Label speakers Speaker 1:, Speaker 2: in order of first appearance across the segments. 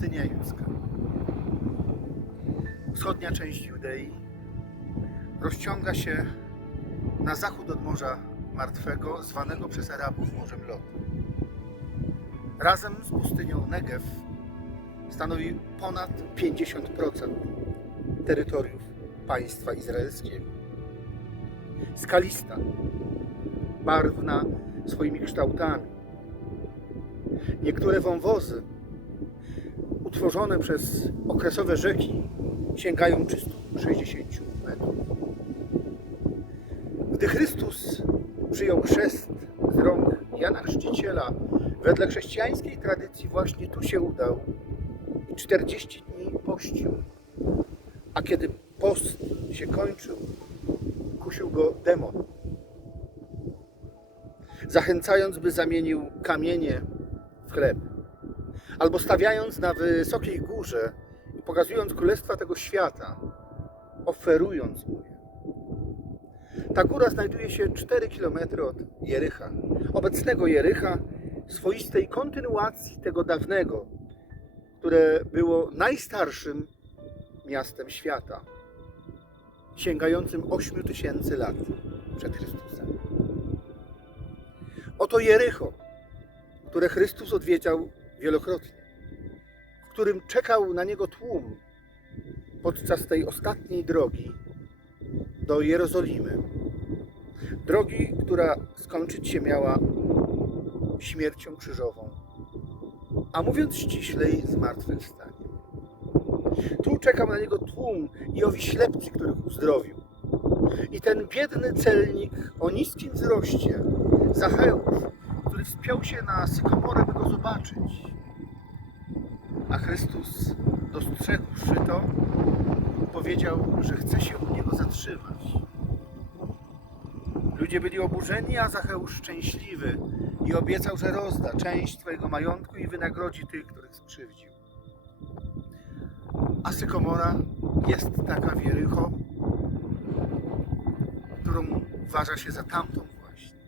Speaker 1: pustynia judzka. Wschodnia część Judei rozciąga się na zachód od Morza Martwego, zwanego przez Arabów Morzem Lotu. Razem z pustynią Negev stanowi ponad 50% terytoriów państwa izraelskiego. Skalista, barwna swoimi kształtami. Niektóre wąwozy utworzone przez okresowe rzeki sięgają 360 metrów. Gdy Chrystus przyjął chrzest z rąk Jana Chrzciciela, wedle chrześcijańskiej tradycji właśnie tu się udał i 40 dni pościł. A kiedy post się kończył, kusił go demon. Zachęcając, by zamienił kamienie w chleb. Albo stawiając na wysokiej górze i pokazując królestwa tego świata, oferując mu je. Ta góra znajduje się 4 km od Jericha, obecnego Jericha, swoistej kontynuacji tego dawnego, które było najstarszym miastem świata, sięgającym 8 tysięcy lat przed Chrystusem. Oto Jericho, które Chrystus odwiedział wielokrotnie, w którym czekał na niego tłum podczas tej ostatniej drogi do Jerozolimy. Drogi, która skończyć się miała śmiercią krzyżową, a mówiąc ściślej, zmartwychwstaniem. Tu czekał na niego tłum i owi ślepcy, których uzdrowił. I ten biedny celnik o niskim wzroście, Zacheusz, który wspiął się na sykomorę, by go zobaczyć. A Chrystus, dostrzegłszy to, powiedział, że chce się u niego zatrzymać. Ludzie byli oburzeni, a Zacheusz szczęśliwy i obiecał, że rozda część swojego majątku i wynagrodzi tych, których skrzywdził. A sykomora jest taka w Jericho, którą uważa się za tamtą właśnie.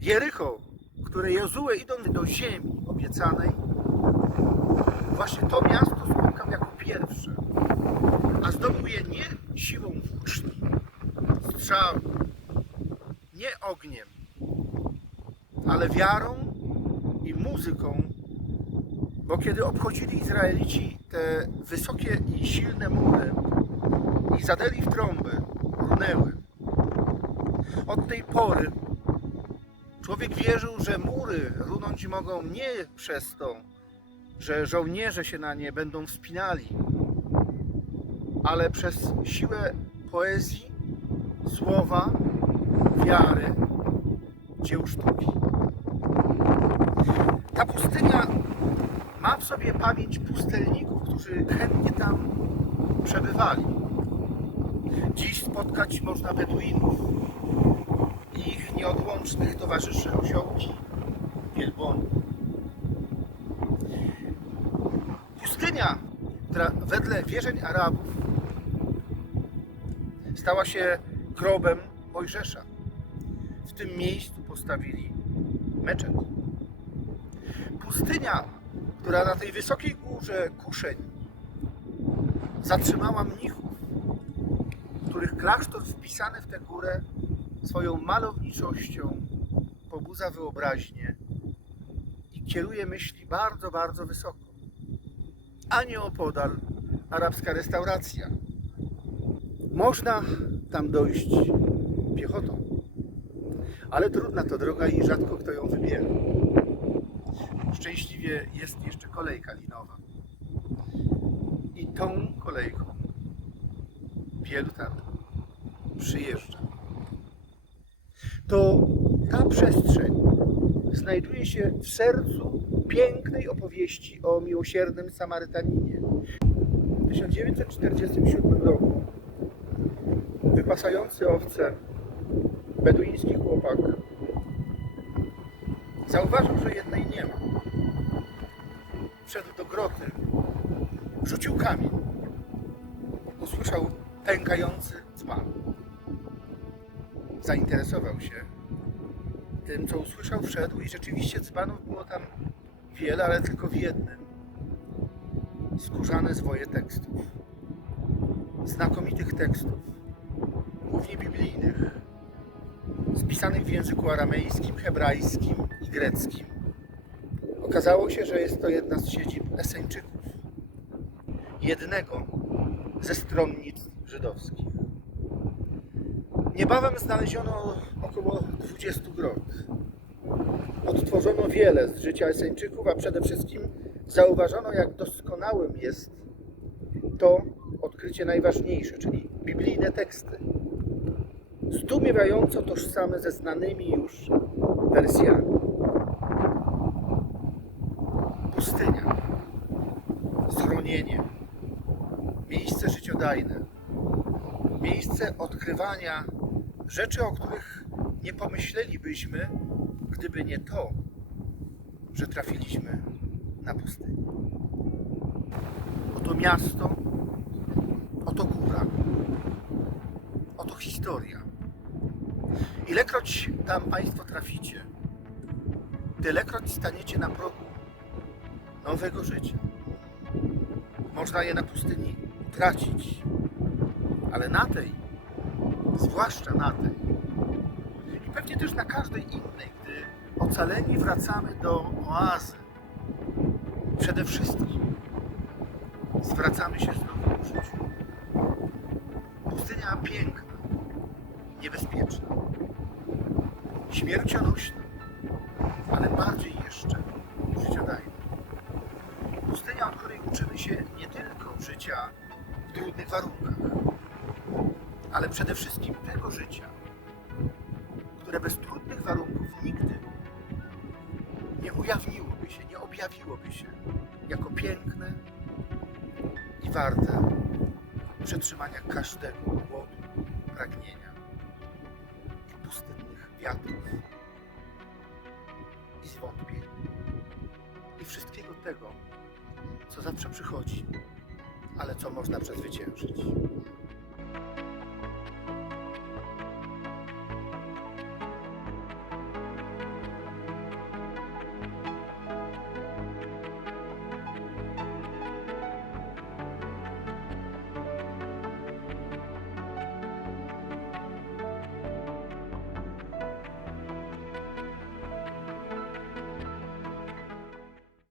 Speaker 1: Jericho, które Jozue idąc do ziemi obiecanej, właśnie to miasto spotkał jako pierwsze, a zdobył je nie siłą włóczni, strzał, nie ogniem, ale wiarą i muzyką, bo kiedy obchodzili Izraelici te wysokie i silne mury i zadeli w trąby, runęły. Od tej pory człowiek wierzył, że mury runąć mogą nie przez to, że żołnierze się na nie będą wspinali, ale przez siłę poezji, słowa, wiary, dzieł sztuki. Ta pustynia ma w sobie pamięć pustelników, którzy chętnie tam przebywali. Dziś spotkać można Beduinów ich nieodłącznych towarzyszy osiołki, wielbłądy. Pustynia, która wedle wierzeń Arabów stała się grobem Mojżesza. W tym miejscu postawili meczet. Pustynia, która na tej wysokiej górze kuszeń zatrzymała mnichów, których klasztor wpisany w tę górę swoją malowniczością pobudza wyobraźnię i kieruje myśli bardzo, bardzo wysoko. A nieopodal arabska restauracja. Można tam dojść piechotą, ale trudna to droga i rzadko kto ją wybiera. Szczęśliwie jest jeszcze kolejka linowa. I tą kolejką wielu tam przyjeżdża. To ta przestrzeń znajduje się w sercu pięknej opowieści o miłosiernym Samarytaninie. W 1947 roku wypasający owce beduiński chłopak zauważył, że jednej nie ma. Wszedł do groty, rzucił kamień. Usłyszał pękający dzban. Zainteresował się tym, co usłyszał, wszedł i rzeczywiście dzbanów było tam wiele, ale tylko w jednym. Skórzane zwoje tekstów. Znakomitych tekstów, głównie biblijnych, spisanych w języku aramejskim, hebrajskim i greckim. Okazało się, że jest to jedna z siedzib Eseńczyków, jednego ze stronnic żydowskich. Niebawem znaleziono około 20 grot. Odtworzono wiele z życia Eseńczyków, a przede wszystkim zauważono, jak doskonałym jest to odkrycie najważniejsze, czyli biblijne teksty. Zdumiewająco tożsame ze znanymi już wersjami. Pustynia, schronienie, miejsce życiodajne, miejsce odkrywania rzeczy, o których nie pomyślelibyśmy, gdyby nie to, że trafiliśmy na pustynię. Oto miasto, oto góra, oto historia. Ilekroć tam Państwo traficie, tylekroć staniecie na progu nowego życia. Można je na pustyni utracić, ale na tej, zwłaszcza na tej, i pewnie też na każdej innej, gdy ocaleni wracamy do oazy, przede wszystkim zwracamy się znowu ku życiu. Pustynia piękna, niebezpieczna, śmiercionośna, ale bardziej jeszcze życiodajna. Pustynia, od której uczymy się nie tylko życia w trudnych warunkach, ale przede wszystkim objawiłoby się jako piękne i warte przetrzymania każdego głodu, pragnienia i pustynnych wiatrów i zwątpień i wszystkiego tego, co zawsze przychodzi, ale co można przezwyciężyć.